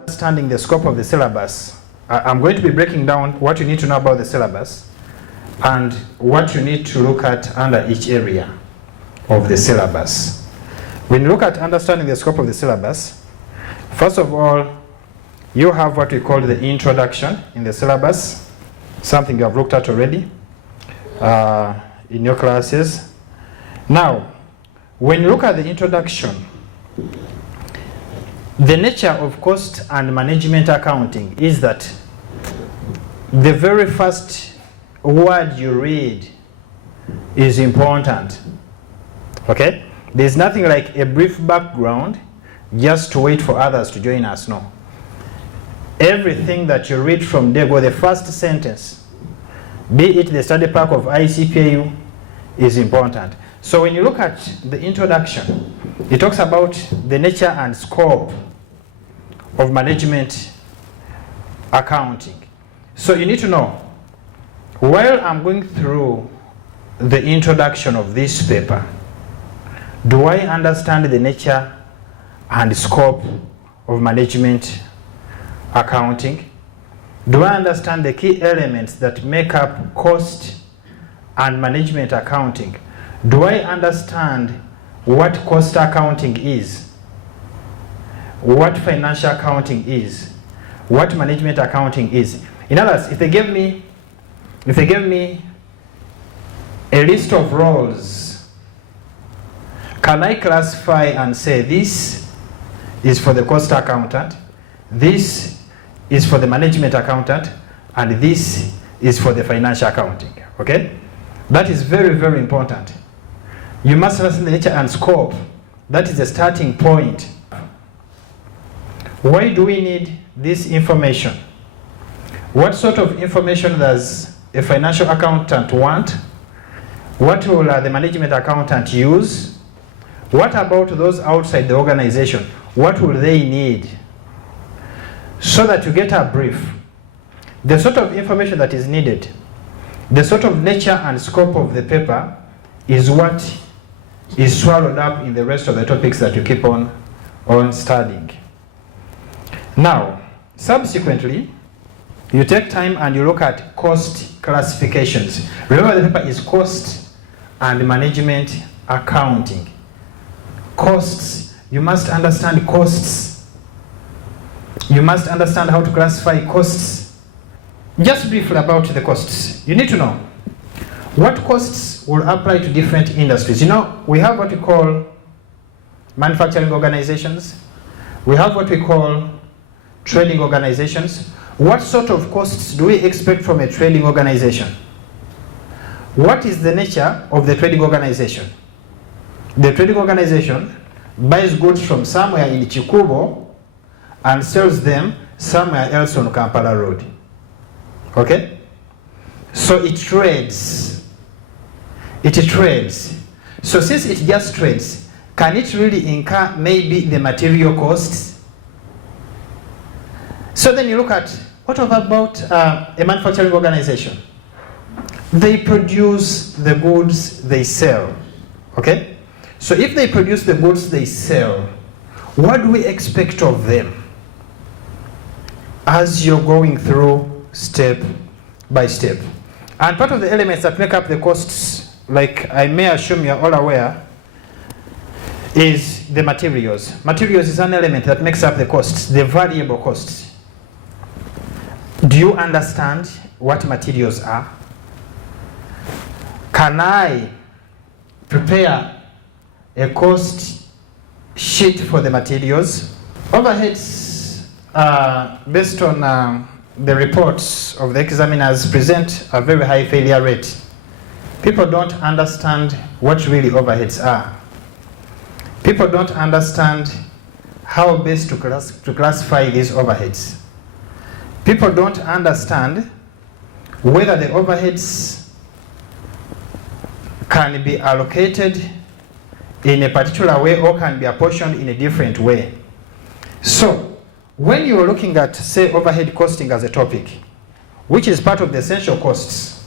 Understanding the scope of the syllabus, I'm going to be breaking down what you need to know about the syllabus and what you need to look at under each area of the syllabus. When you look at understanding the scope of the syllabus, first of all, you have what we call the introduction in the syllabus, something you have looked at already in your classes. Now, when you look at the introduction, the nature of cost and management accounting is that the very first word you read is important. Okay? There's nothing like a brief background just to wait for others to join us. No. Everything that you read from there, the first sentence, be it the study pack of ICPAU, is important. So when you look at the introduction, it talks about the nature and scope of management accounting. So you need to know, while I'm going through the introduction of this paper, do I understand the nature and scope of management accounting? Do I understand the key elements that make up cost and management accounting? Do I understand what cost accounting is, what financial accounting is, what management accounting is? In other words, if they gave me a list of roles, can I classify and say this is for the cost accountant, this is for the management accountant, and this is for the financial accounting? Okay? That is very, very important. You must understand the nature and scope. That is the starting point. Why do we need this information? What sort of information does a financial accountant want? What will the management accountant use? What about those outside the organization? What will they need? So that you get a brief. The sort of information that is needed, the sort of nature and scope of the paper is what is swallowed up in the rest of the topics that you keep on studying. Now, subsequently, you take time and you look at cost classifications. Remember, the paper is cost and management accounting. Costs, you must understand costs. You must understand how to classify costs. Just briefly about the costs. You need to know what costs will apply to different industries. You know, we have what we call manufacturing organizations. We have what we call trading organizations. What sort of costs do we expect from a trading organization? What is the nature of the trading organization? The trading organization buys goods from somewhere in Chikubo and sells them somewhere else on Kampala Road. Okay? So it trades. It trades. So since it just trades, can it really incur maybe the material costs? So then you look at, what about a manufacturing organization? They produce the goods they sell. Okay? So if they produce the goods they sell, what do we expect of them as you're going through step by step? And part of the elements that make up the costs, like I may assume you're all aware, is the materials. Materials is an element that makes up the costs, the variable costs. Do you understand what materials are? Can I prepare a cost sheet for the materials? Overheads, based on the reports of the examiners, present a very high failure rate. People don't understand what really overheads are. People don't understand how best to classify these overheads. People don't understand whether the overheads can be allocated in a particular way or can be apportioned in a different way. So, when you're looking at, say, overhead costing as a topic, which is part of the essential costs,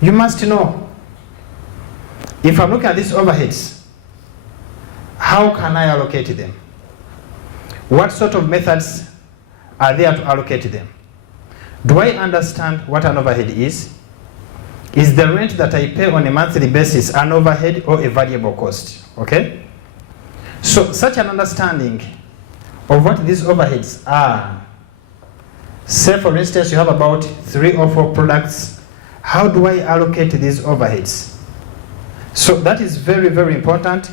You must know, if I'm looking at these overheads, how can I allocate them? What sort of methods are there to allocate them? Do I understand what an overhead is? Is the rent that I pay on a monthly basis an overhead or a variable cost? Okay? So such an understanding of what these overheads are. Say for instance you have about 3 or 4 products. How do I allocate these overheads? So that is very, very important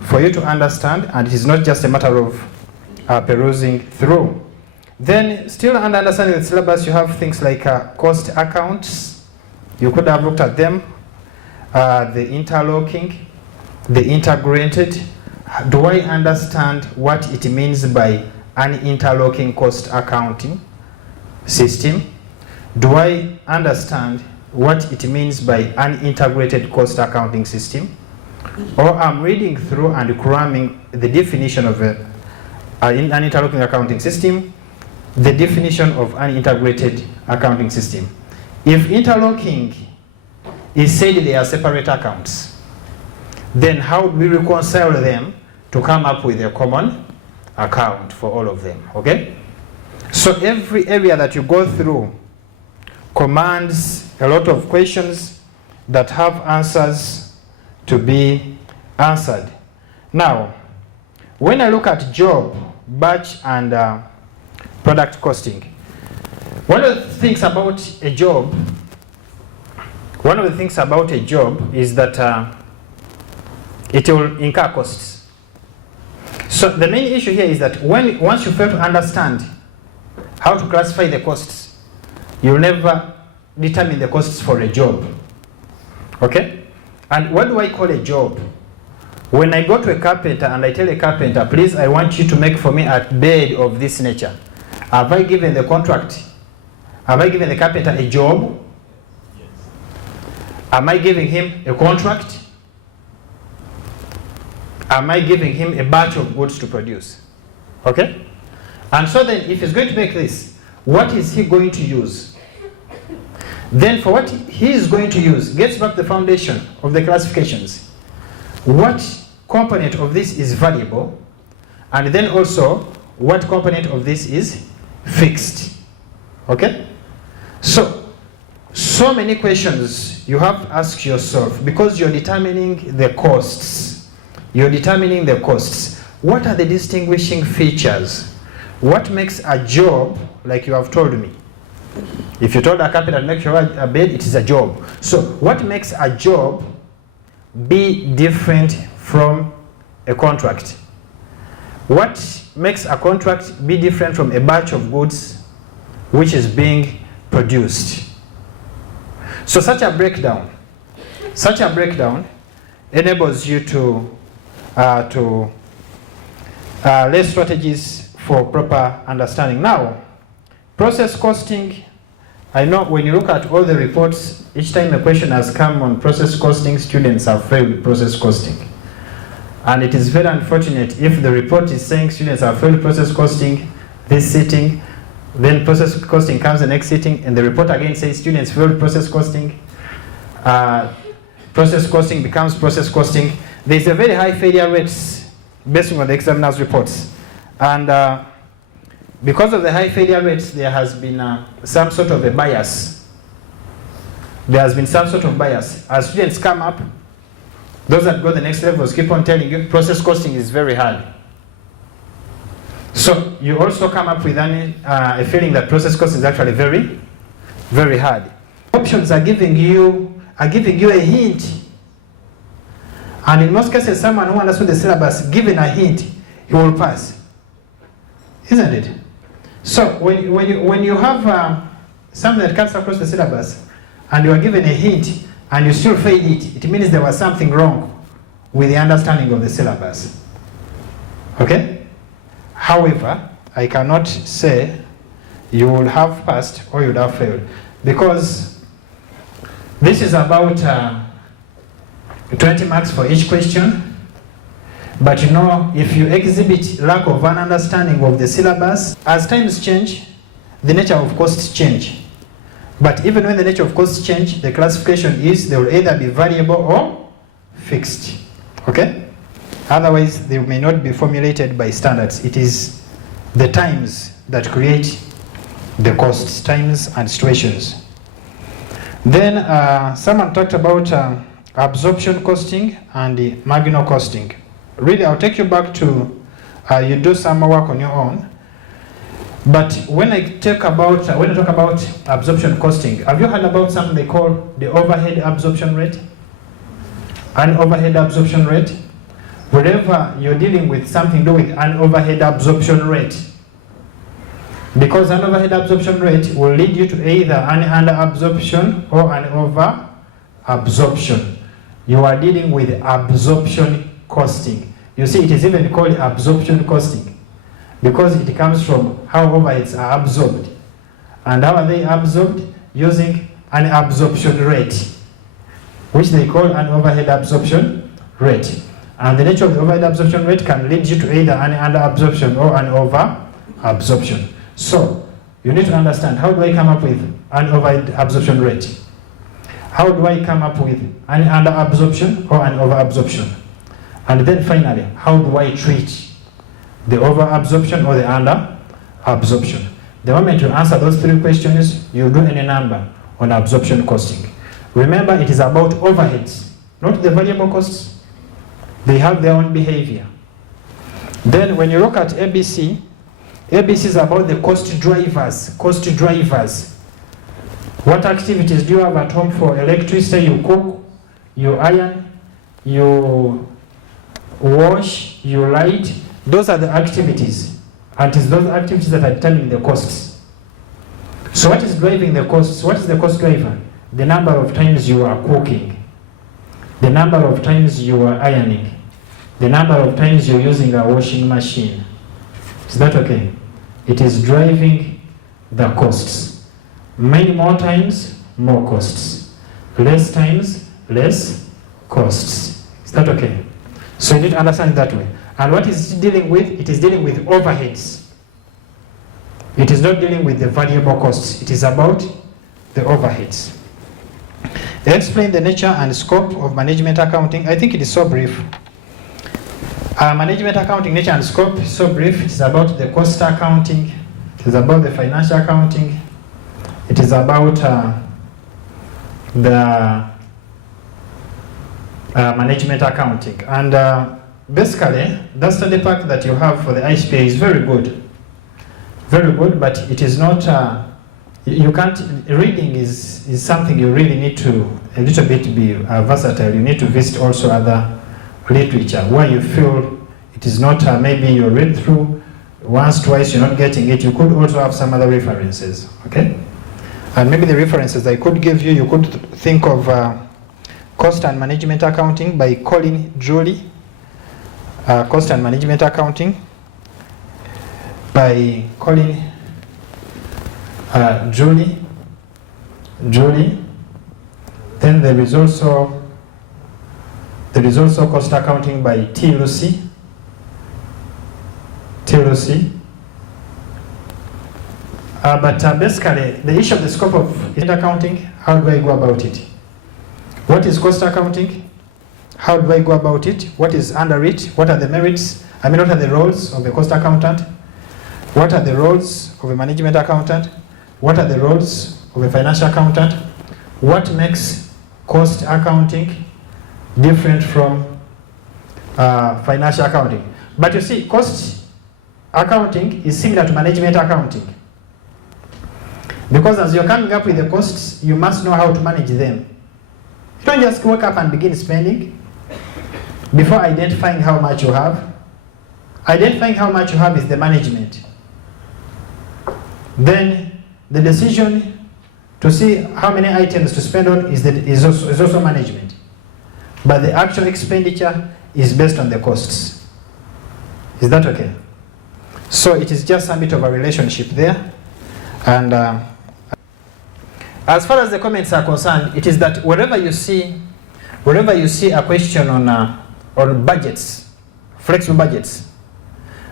for you to understand, and it is not just a matter of perusing through. Then still under understanding the syllabus, you have things like cost accounts. You could have looked at them. The interlocking, the integrated. Do I understand what it means by an interlocking cost accounting system? Do I understand what it means by an integrated cost accounting system? Or I'm reading through and cramming the definition of an interlocking accounting system, the definition of an integrated accounting system. If interlocking is said they are separate accounts, then how do we reconcile them to come up with a common account for all of them? Okay? So every area that you go through commands a lot of questions that have answers to be answered. Now, when I look at job, batch, and product costing, one of the things about a job is that it will incur costs. So the main issue here is that once you fail to understand how to classify the costs, you'll never determine the costs for a job. Okay? And what do I call a job? When I go to a carpenter and I tell a carpenter, please, I want you to make for me a bed of this nature, have I given the contract? Have I given the carpenter a job? Yes. Am I giving him a contract? Am I giving him a batch of goods to produce? Okay? And so then, if he's going to make this, what is he going to use? Then for what he is going to use, gets back the foundation of the classifications. What component of this is variable? And then also, what component of this is fixed? Okay? So many questions you have to ask yourself because you're determining the costs. You're determining the costs. What are the distinguishing features? What makes a job, like you have told me? If you told a carpenter to make sure a bed, it is a job. So what makes a job be different from a contract? What makes a contract be different from a batch of goods which is being produced? So such a breakdown enables you to lay strategies for proper understanding. Now, process costing, I know when you look at all the reports, each time a question has come on process costing, students have failed with process costing. And it is very unfortunate if the report is saying students have failed process costing this sitting, then process costing comes the next sitting, and the report again says students failed process costing. Process costing becomes process costing. There is a very high failure rates based on the examiner's reports. And because of the high failure rates, there has been some sort of a bias. There has been some sort of bias. As students come up, those that go the next levels keep on telling you process costing is very hard. So you also come up with a feeling that process costing is actually very, very hard. Options are giving you a hint. And in most cases, someone who understood the syllabus, given a hint, he will pass. Isn't it? So when you have something that comes across the syllabus and you are given a hint and you still fail it, it means there was something wrong with the understanding of the syllabus. Okay? However, I cannot say you will have passed or you would have failed, because this is about 20 marks for each question. But you know, if you exhibit lack of an understanding of the syllabus, as times change, the nature of costs change. But even when the nature of costs change, the classification is they will either be variable or fixed. Okay? Otherwise, they may not be formulated by standards. It is the times that create the costs, times and situations. Then someone talked about absorption costing and the marginal costing. Really, I'll take you back to you do some work on your own. But when I talk about absorption costing, have you heard about something they call the overhead absorption rate? An overhead absorption rate. Wherever you're dealing with something to do with an overhead absorption rate, because an overhead absorption rate will lead you to either an under absorption or an over absorption. You are dealing with absorption costing. You see, it is even called absorption costing because it comes from how overheads are absorbed. And how are they absorbed? Using an absorption rate, which they call an overhead absorption rate. And the nature of the overhead absorption rate can lead you to either an under absorption or an over absorption. So you need to understand, how do I come up with an overhead absorption rate? How do I come up with an under absorption or an over absorption? And then finally, how do I treat the over absorption or the under absorption? The moment you answer those three questions, you do any number on absorption costing. Remember, it is about overheads, not the variable costs. They have their own behavior. Then when you look at ABC, ABC is about the cost drivers. Cost drivers. What activities do you have at home for electricity? You cook, you iron, you wash, you light. Those are the activities. And it is those activities that are determining the costs. So what is driving the costs? What is the cost driver? The number of times you are cooking, the number of times you are ironing, the number of times you're using a washing machine. Is that okay? It is driving the costs. Many more times, more costs. Less times, less costs. Is that okay? So you need to understand it that way. And what is it dealing with? It is dealing with overheads. It is not dealing with the variable costs. It is about the overheads. Explain the nature and scope of management accounting. I think it is so brief. Management accounting, nature and scope, so brief. It is about the cost accounting. It is about the financial accounting. It is about the management accounting. And basically, that study pack that you have for the ICPA is very good. Very good, but it is not, you can't, reading is something you really need to, a little bit be versatile. You need to visit also other literature where you feel it is not, maybe you read through once, twice, you're not getting it. You could also have some other references, okay? And maybe the references I could give you, you could think of Cost and Management Accounting by Colin Julie. Cost and Management Accounting by Colin Julie. Then there is also Cost Accounting by T. Lucy. But basically, the issue of the scope of accounting, how do I go about it? What is cost accounting? How do I go about it? What is under it? What are the merits? What are the roles of a cost accountant? What are the roles of a management accountant? What are the roles of a financial accountant? What makes cost accounting different from financial accounting? But you see, cost accounting is similar to management accounting. Because as you're coming up with the costs, you must know how to manage them. You don't just wake up and begin spending before identifying how much you have. Identifying how much you have is the management. Then the decision to see how many items to spend on is also management. But the actual expenditure is based on the costs. Is that okay? So it is just a bit of a relationship there. And as far as the comments are concerned, it is that wherever you see a question on budgets, flexible budgets,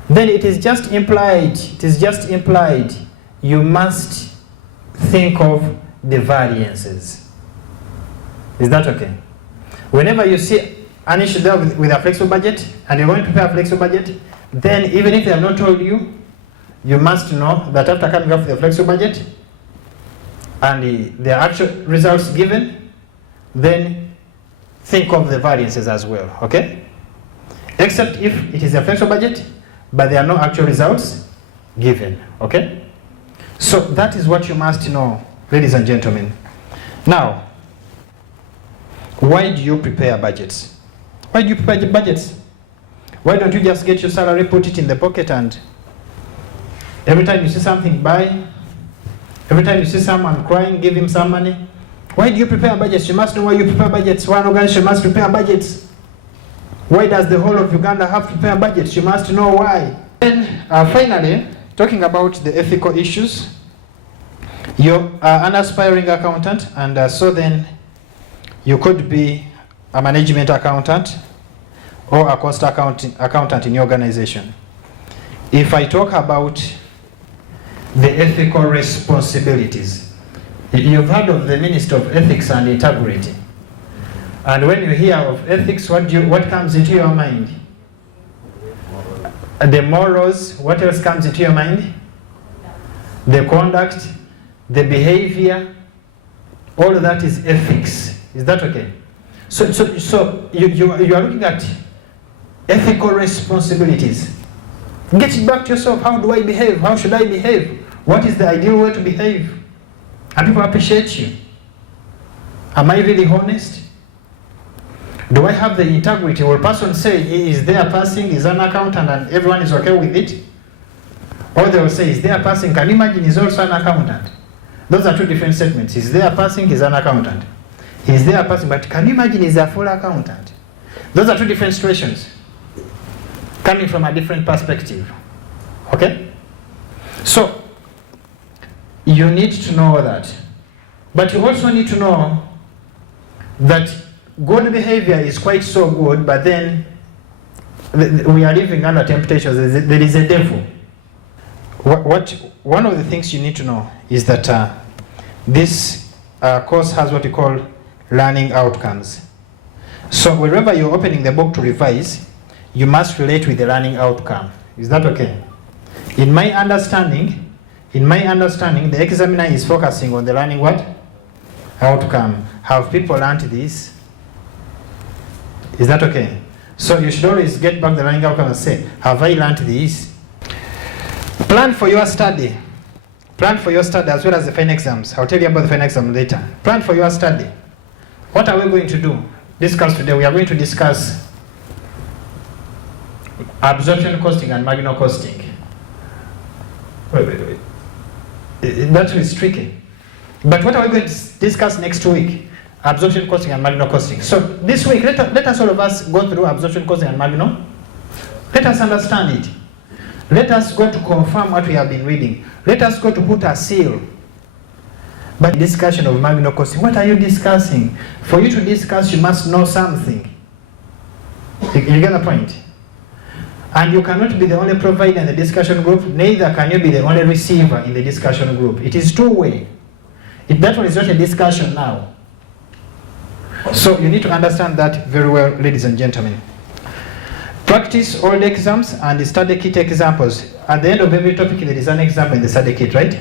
then it is just implied you must think of the variances. Is that okay? Whenever you see an issue there with a flexible budget and you're going to prepare a flexible budget, then even if they have not told you, you must know that after coming up with the flexible budget and the actual results given, then think of the variances as well, okay? Except if it is a flexible budget, but there are no actual results given, okay? So that is what you must know, ladies and gentlemen. Now, why do you prepare budgets? Why do you prepare budgets? Why don't you just get your salary, put it in the pocket, and every time you see something, buy? Every time you see someone crying, give him some money? Why do you prepare budgets? You must know why you prepare budgets. One organization must prepare budgets. Why does the whole of Uganda have to prepare budgets? You must know why. Then finally, talking about the ethical issues, you're an aspiring accountant, and so then you could be a management accountant or a cost accountant in your organization. If I talk about the ethical responsibilities, you've heard of the Minister of Ethics and Integrity. And when you hear of ethics, what comes into your mind? The morals. What else comes into your mind? The conduct, the behavior. All of that is ethics. Is that okay? So you are looking at ethical responsibilities. Get it back to yourself. How do I behave? How should I behave? What is the ideal way to behave? And people appreciate you. Am I really honest? Do I have the integrity? Will a person say, is there passing, is an accountant, and everyone is okay with it? Or they will say, is there passing, can you imagine, is also an accountant? Those are two different statements. Is there passing, is an accountant. Is there passing, but can you imagine, is a full accountant? Those are two different situations, coming from a different perspective. Okay? So, you need to know that. But you also need to know that good behavior is quite so good, but then we are living under temptations. There is a devil. One of the things you need to know is that this course has what we call learning outcomes. So wherever you're opening the book to revise, you must relate with the learning outcome. Is that okay? In my understanding, the examiner is focusing on the learning what? Outcome. Have people learned this? Is that okay? So you should always get back the learning outcome and say, have I learned this? Plan for your study. Plan for your study as well as the final exams. I'll tell you about the final exam later. Plan for your study. What are we going to do? Discuss today. We are going to discuss absorption costing and marginal costing. Wait. That is tricky. But what are we going to discuss next week? Absorption costing and marginal costing. So this week, let us all of us go through absorption costing and marginal. Let us understand it. Let us go to confirm what we have been reading. Let us go to put a seal. But discussion of marginal costing, what are you discussing? For you to discuss, you must know something. You get the point? And you cannot be the only provider in the discussion group, neither can you be the only receiver in the discussion group. It is two-way. That one is not a discussion now. So you need to understand that very well, ladies and gentlemen. Practice all the exams and the study kit examples. At the end of every topic, there is an example in the study kit, right?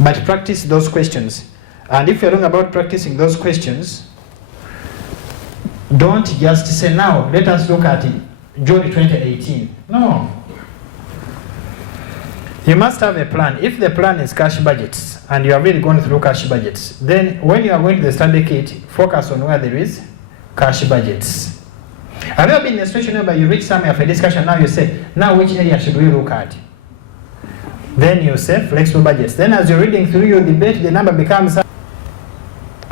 But practice those questions. And if you're talking about practicing those questions, don't just say, now, let us look at it. June 2018. No. You must have a plan. If the plan is cash budgets, and you are really going through cash budgets, then when you are going to the study kit, focus on where there is cash budgets. Have you ever been in a situation where you reach somewhere for a discussion, now you say, now which area should we look at? Then you say flexible budgets. Then as you're reading through your debate, the number becomes,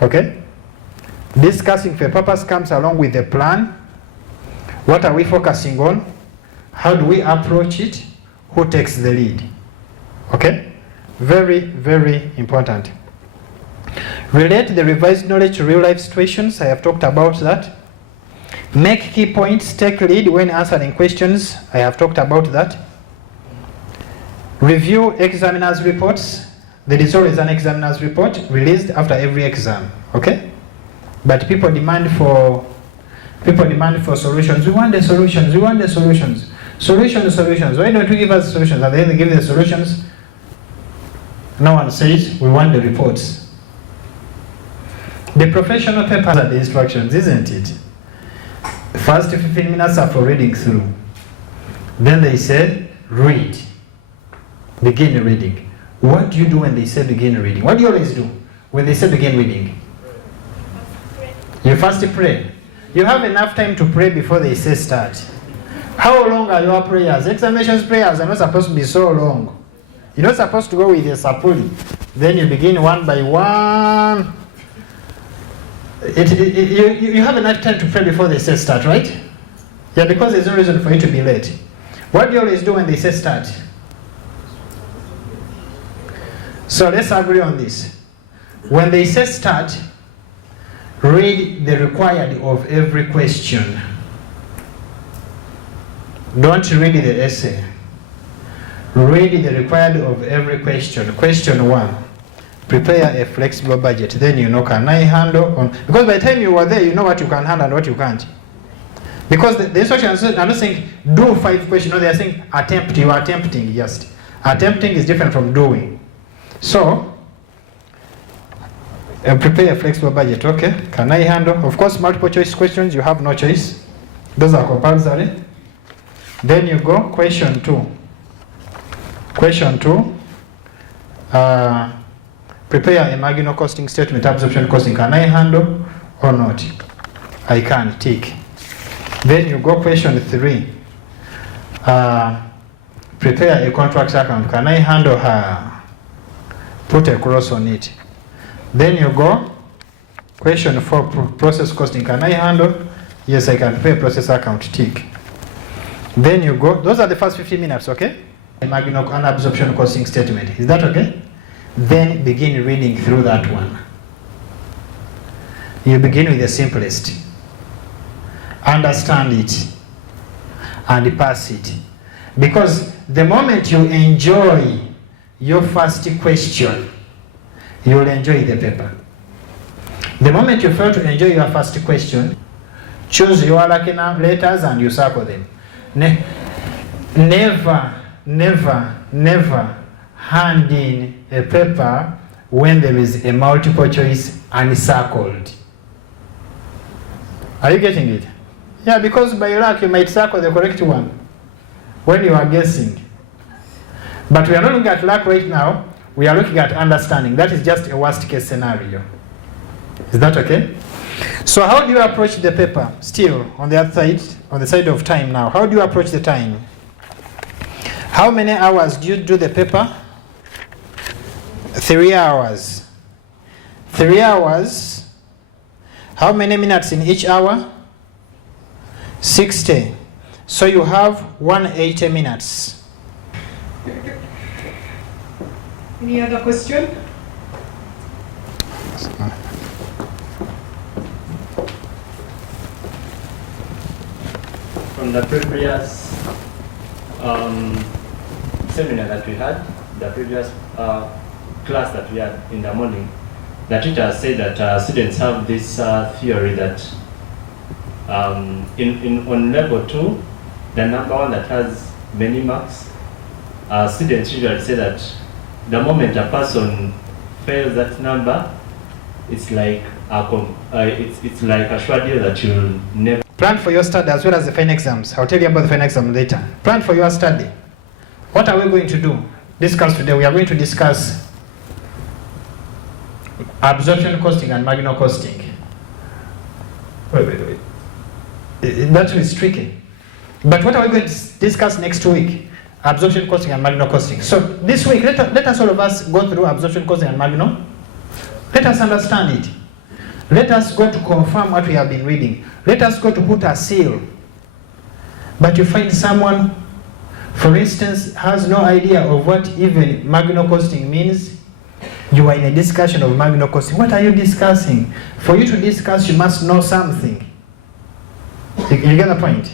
okay? Discussing for purpose comes along with the plan. What are we focusing on? How do we approach it? Who takes the lead? Okay? Very, very important. Relate the revised knowledge to real life situations. I have talked about that. Make key points. Take lead when answering questions. I have talked about that. Review examiner's reports. There is always an examiner's report released after every exam, okay? But people demand for solutions. We want the solutions. We want the solutions. Solutions. Why don't you give us solutions? And then they give the solutions. No one says we want the reports. The professional papers are the instructions, isn't it? First 15 minutes are for reading through. Then they say, read. Begin reading. What do you do when they say begin reading? What do you always do when they say begin reading? You first pray. You have enough time to pray before they say start. How long are your prayers? Examinations prayers are not supposed to be so long. You're not supposed to go with a sapuli. Then you begin one by one. You have enough time to pray before they say start, right? Yeah, because there's no reason for you to be late. What do you always do when they say start? So let's agree on this. When they say start, read the required of every question. Don't read the essay. Read the required of every question. Question 1. Prepare a flexible budget. Then you know, can I handle on... Because by the time you were there, you know what you can handle and what you can't. Because the instructions are not saying do 5 questions. No, they are saying attempt. You are attempting, just. Attempting is different from doing. So, prepare a flexible budget. Okay, can I handle? Of course, multiple choice questions, you have no choice. Those are compulsory. Then you go, question 2. Question 2. Prepare a marginal costing statement, absorption costing. Can I handle or not? I can, tick. Then you go, question 3. Prepare a contract account. Can I handle her? Put a cross on it. Then you go, question 4, process costing. Can I handle? Yes, I can prepare process account, tick. Then you go, those are the first 15 minutes, okay? A marginal and absorption costing statement. Is that okay? Then begin reading through that one. You begin with the simplest. Understand it and pass it. Because the moment you enjoy your first question, you'll enjoy the paper. The moment you fail to enjoy your first question, choose your lucky letters and you circle them. Never hand in a paper when there is a multiple choice uncircled. Are you getting it? Yeah, because by luck you might circle the correct one when you are guessing. But we are not looking at luck right now, we are looking at understanding. That is just a worst case scenario. Is that okay? So how do you approach the paper? Still, on the other side, on the side of time now, how do you approach the time? How many hours do you do the paper? 3 hours. 3 hours. How many minutes in each hour? 60. So you have 180 minutes. Any other question? From the previous seminar that we had, the previous class that we had in the morning, the teacher said that students have this theory that on level 2, the number 1 that has many marks, students usually say that the moment a person fails that number, it's like it's like a sure deal that you'll never. Plan for your study as well as the final exams. I'll tell you about the final exam later. Plan for your study. What are we going to do? Discuss today. We are going to discuss absorption costing and marginal costing. Wait. That is tricky. But what are we going to discuss next week? Absorption costing and marginal costing. So this week, let us all of us go through absorption costing and marginal. Let us understand it. Let us go to confirm what we have been reading. Let us go to put a seal. But you find someone, for instance, has no idea of what even marginal costing means. You are in a discussion of marginal costing. What are you discussing? For you to discuss, you must know something. You get the point?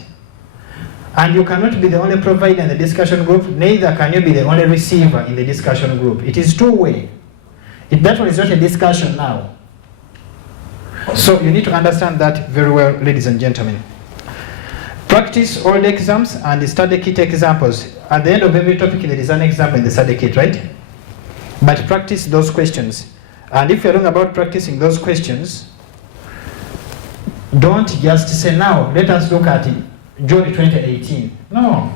And you cannot be the only provider in the discussion group, neither can you be the only receiver in the discussion group. It is two-way. That one is not a discussion now. So you need to understand that very well, ladies and gentlemen. Practice all the exams and the study kit examples. At the end of every topic, there is an example in the study kit, right? But practice those questions. And if you're talking about practicing those questions, don't just say, now, let us look at June 2018. No.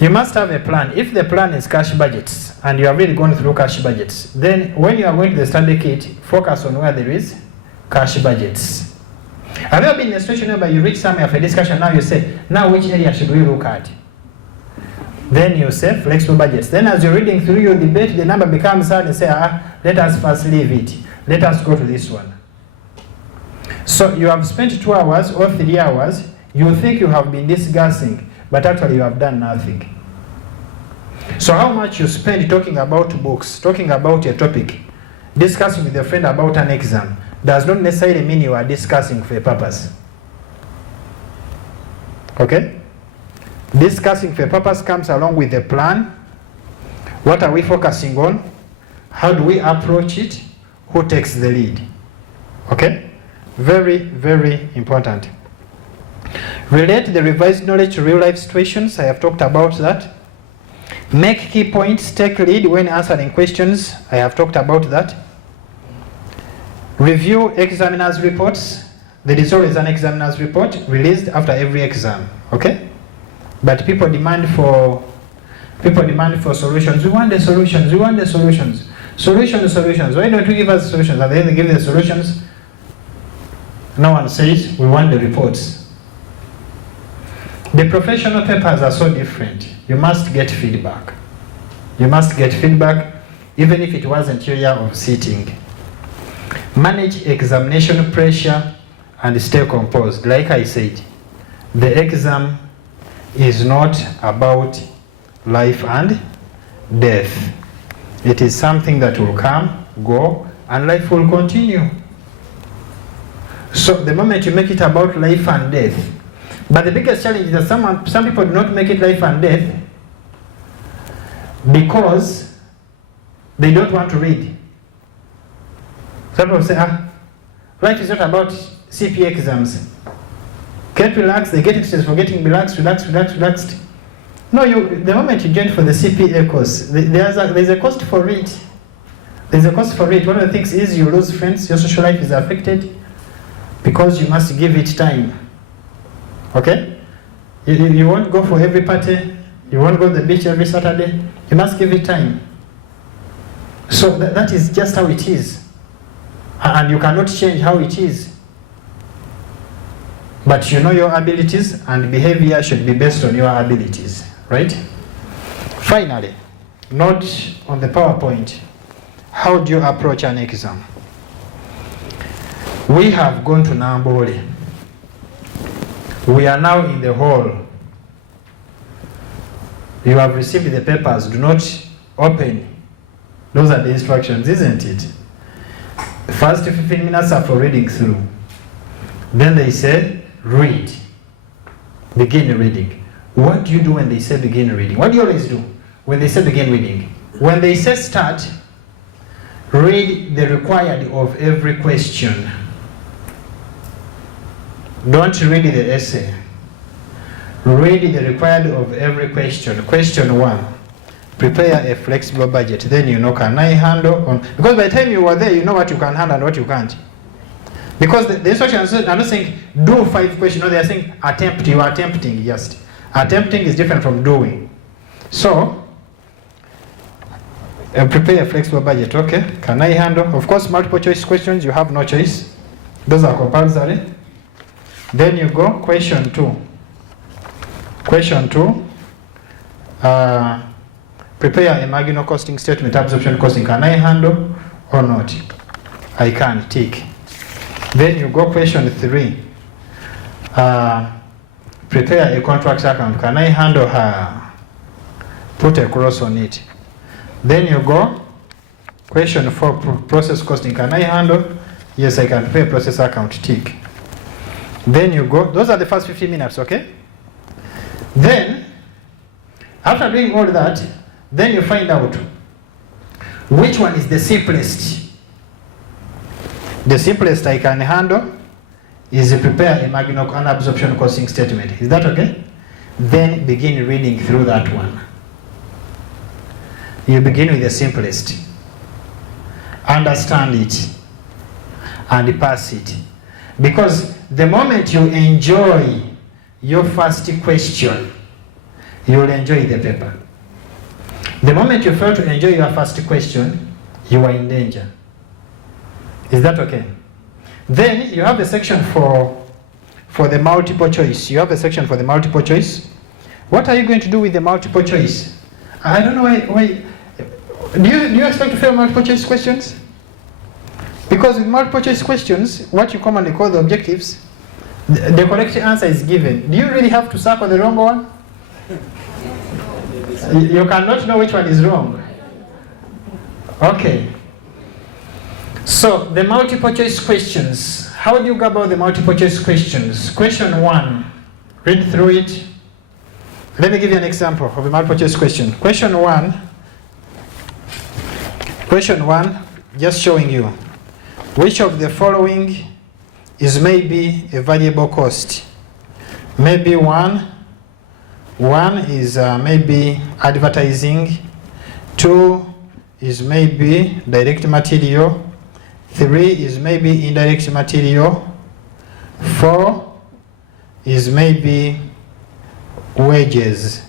You must have a plan. If the plan is cash budgets, and you are really going through cash budgets, then when you are going to the study kit, focus on where there is cash budgets. Have you ever been in a situation where you reach somewhere for a discussion, now you say, now which area should we look at? Then you say flexible budgets. Then as you're reading through your debate, the number becomes hard and say, let us first leave it. Let us go to this one. So you have spent 2 hours or 3 hours, you think you have been discussing, but actually you have done nothing. So how much you spend talking about books, talking about a topic, discussing with a friend about an exam, does not necessarily mean you are discussing for a purpose. Okay? Discussing for a purpose comes along with a plan. What are we focusing on? How do we approach it? Who takes the lead? Okay? Very, very important. Relate the revised knowledge to real life situations. I have talked about that. Make key points, take lead when answering questions. I have talked about that. Review examiner's reports. There is always an examiner's report released after every exam. Okay? But people demand for solutions. We want the solutions. We want the solutions. Solutions. Why don't you give us solutions? At the end they give the solutions. No one says we want the reports. The professional papers are so different. You must get feedback. You must get feedback even if it wasn't your year of sitting. Manage examination pressure and stay composed. Like I said, the exam is not about life and death. It is something that will come, go, and life will continue. So the moment you make it about life and death, but the biggest challenge is that some people do not make it life and death because they don't want to read. Some people say, life is not about CPA exams. Get relaxed, they get exercise for getting relaxed. No, the moment you join for the CPA course, there's a cost for it. There's a cost for it. One of the things is you lose friends, your social life is affected because you must give it time. Okay? You won't go for every party, you won't go to the beach every Saturday, you must give it time. So that is just how it is. And you cannot change how it is. But you know your abilities, and behavior should be based on your abilities, right? Finally, note on the PowerPoint, how do you approach an exam? We have gone to Nambole. We are now in the hall. You have received the papers. Do not open. Those are the instructions, isn't it? The first 15 minutes are for reading through. Then they say, read. Begin reading. What do you do when they say begin reading? What do you always do when they say begin reading? When they say start, read the required of every question. Don't read the essay. Read the required of every question. Question 1. Prepare a flexible budget. Then you know, can I handle on... Because by the time you were there, you know what you can handle and what you can't. Because the instructions are not saying do 5 questions. No, they are saying attempt. You are attempting, yes. Attempting is different from doing. So, prepare a flexible budget. Okay, can I handle? Of course, multiple choice questions, you have no choice. Those are compulsory. Then you go, question 2. Question 2. Prepare a marginal costing statement, absorption costing. Can I handle or not? I can, tick. Then you go, question 3. Prepare a contract account. Can I handle her? Put a cross on it. Then you go, question 4, process costing. Can I handle? Yes, I can prepare a process account, tick. Then you go, those are the first 15 minutes, okay? Then, after doing all that, then you find out Which one is the simplest? The simplest I can handle is prepare a marginal and absorption costing statement. Is that okay? Then begin reading through that one. You begin with the simplest. Understand it and pass it. Because the moment you enjoy your first question, you will enjoy the paper. The moment you fail to enjoy your first question, you are in danger. Is that okay? Then you have a section for the multiple choice. You have a section for the multiple choice. What are you going to do with the multiple choice? I don't know why. Do you expect to fail multiple choice questions? Because with multiple choice questions, what you commonly call the objectives, the correct answer is given. Do you really have to circle the wrong one? You cannot know which one is wrong. Okay. So the multiple choice questions. How do you go about the multiple choice questions? Question 1. Read through it. Let me give you an example of a multiple choice question. Question 1, just showing you which of the following is maybe a variable cost. Maybe one is maybe advertising, 2 is maybe direct material, 3 is maybe indirect material, 4 is maybe wages.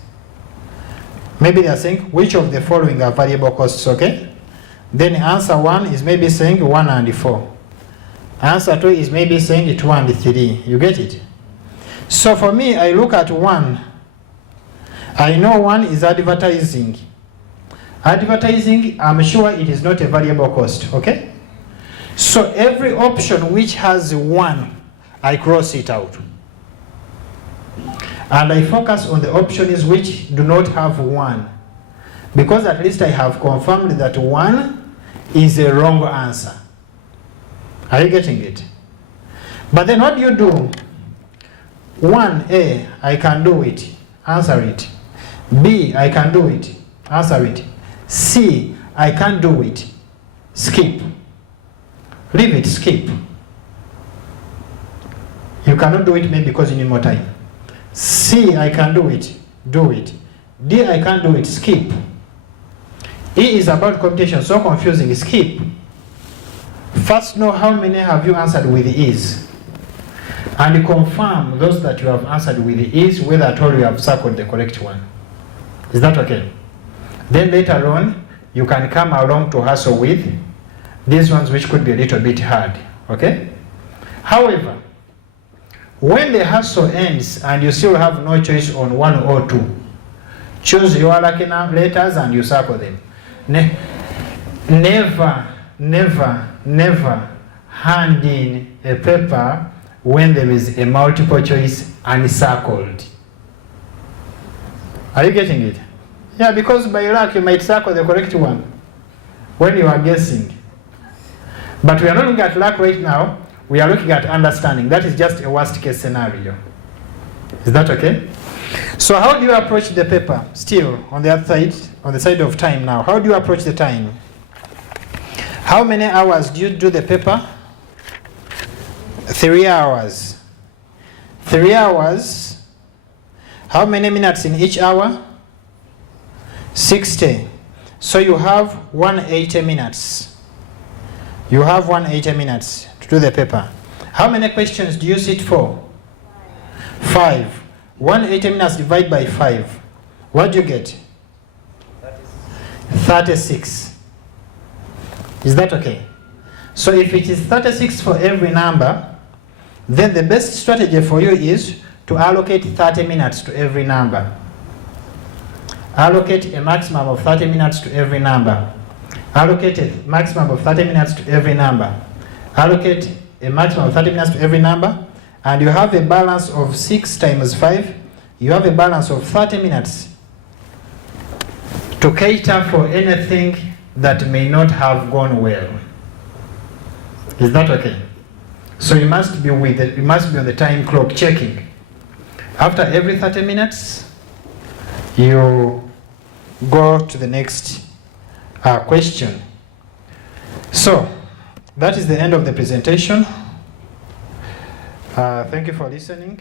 Maybe they are saying which of the following are variable costs, okay? Then answer 1 is maybe saying 1 and 4. Answer 2 is maybe saying 2 and 3. You get it? So for me, I look at 1. I know 1 is advertising. Advertising, I'm sure it is not a variable cost, okay? So every option which has 1, I cross it out. And I focus on the options which do not have 1. Because at least I have confirmed that 1 is a wrong answer. Are you getting it? But then what do you do? 1A, I can do it. Answer it. B, I can do it. Answer it. C, I can't do it. Skip. Leave it, skip. You cannot do it maybe because you need more time. C, I can do it. Do it. D, I can't do it. Skip. E is about computation, so confusing. Skip. First know how many have you answered with is. And confirm those that you have answered with is, whether at all you have circled the correct one. Is that okay? Then later on, you can come along to hustle with these ones which could be a little bit hard. Okay? However, when the hustle ends and you still have no choice on 1 or 2, choose your lucky letters and you circle them. Never hand in a paper when there is a multiple choice uncircled. Are you getting it? Yeah, because by luck you might circle the correct one when you are guessing. But we are not looking at luck right now. We are looking at understanding. That is just a worst case scenario. Is that okay? So how do you approach the paper? Still on the other side, on the side of time now. How do you approach the time? How many hours do you do the paper? 3 hours. 3 hours. How many minutes in each hour? 60. So you have 180 minutes. You have 180 minutes to do the paper. How many questions do you sit for? 5. 180 minutes divided by 5. What do you get? 36. Is that okay? So if it is 36 for every number, then the best strategy for you is to allocate 30 minutes to every number. Allocate a maximum of 30 minutes to every number. Allocate a maximum of 30 minutes to every number. Allocate a maximum of 30 minutes to every number, and you have a balance of 6 times 5. You have a balance of 30 minutes to cater for anything that may not have gone well. Is that okay? So you must be with it, you must be on the time clock checking. After every 30 minutes, you go to the next question. So, that is the end of the presentation. Thank you for listening.